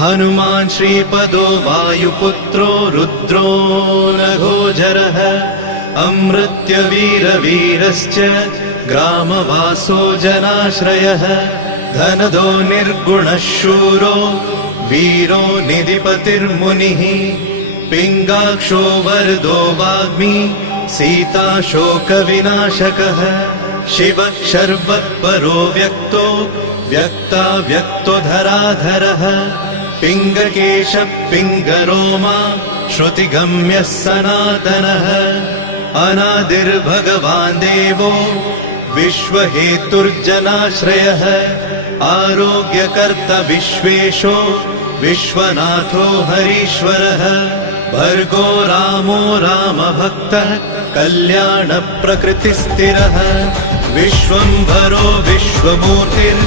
हनुमान् श्रीपदो वायुपुत्रो रुद्रो नघोजरः अमृत्यवीरवीरश्च ग्रामवासो जनाश्रयः धनदो निर्गुणः शूरो वीरो निधिपतिर्मुनिः पिङ्गाक्षो वरदो वाग्मी सीताशोकविनाशकः शिवः शर्वत्परो व्यक्तो व्यक्तो धराधरः पिङ्गकेशः पिङ्गरोमा श्रुतिगम्यः सनातनः अनादिर्भगवान् देवो विश्वहेतुर्जनाश्रयः आरोग्यकर्ता विश्वेशो विश्वनाथो हरीश्वरः भर्गो रामो रामभक्तः कल्याणप्रकृतिस्थिरः विश्वम्भरो विश्वमूर्तिर्